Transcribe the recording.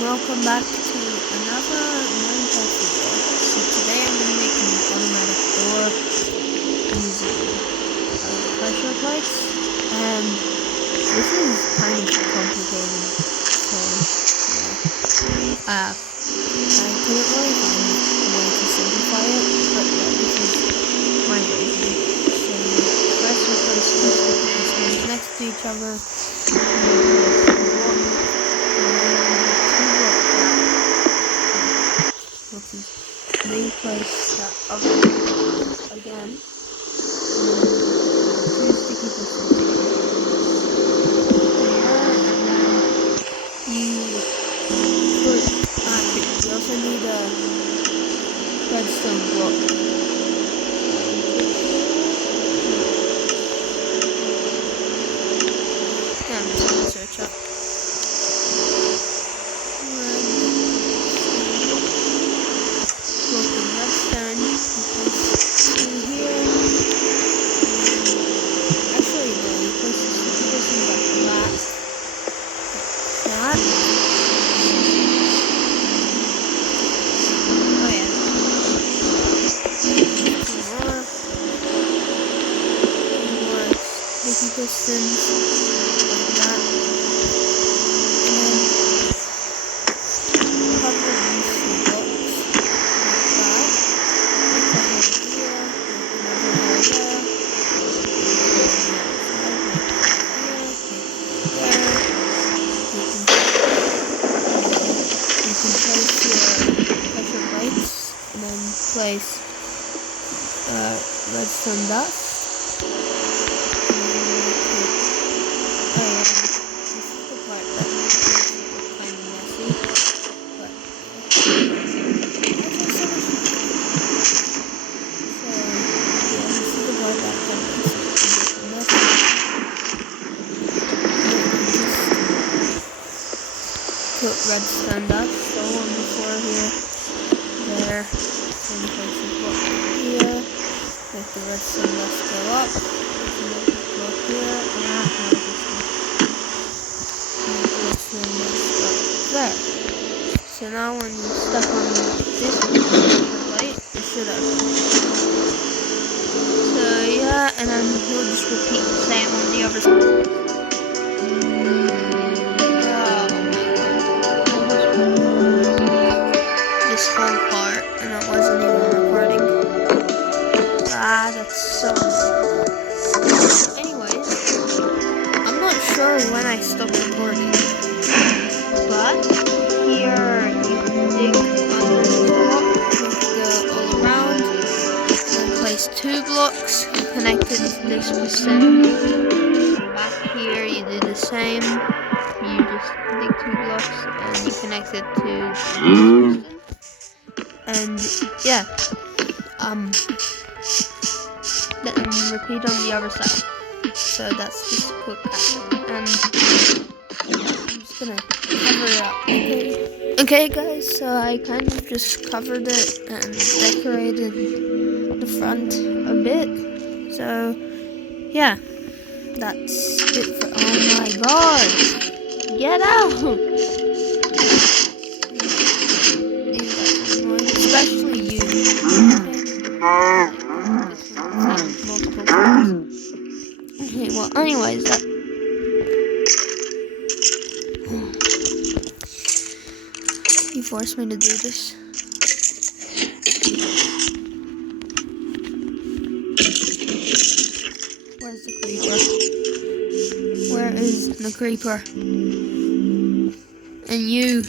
welcome back to another Minecraft video. So today I'm going to make an automatic door using pressure plates, and this is kind of complicated, so yeah. I couldn't really find a way to simplify it, but yeah, this is my version. So first we place two sticky pistons next to each other. Replace that other again. Two sticky pistons. You also need a redstone block. Yeah, I'm just gonna search up. Redstone, in here. Actually, no, you place this like that. That. Oh yeah. More sticky pistons like that. And then cover these two blocks. And then place redstone dust. This is the part that makes it look kind of messy, but so yeah, this is the part that kind of makes it a bit messy. Put redstone dust on the floor here. There, some places block here, make the redstone dust go up, block here, and not this one. Make the redstone dust up there. So now when you step on this plate, it should open. So yeah, and then we'll just repeat the same on the other side. This whole part, and it wasn't even recording. That's so annoying. Anyways, I'm not sure when I stopped recording, but here you can dig under the block, go all around, and place two blocks connected to this piston. Back here you do the same. You just dig two blocks and you connect it to this piston. And yeah, then repeat on the other side. So that's just a quick cut. And yeah, I'm just gonna cover it up. Okay guys, so I kind of just covered it and decorated the front a bit. So yeah, that's it for, oh my god, get out! Especially you. Multiple times. Okay, well, anyways, you forced me to do this. Where's the creeper? Where is the creeper? And you.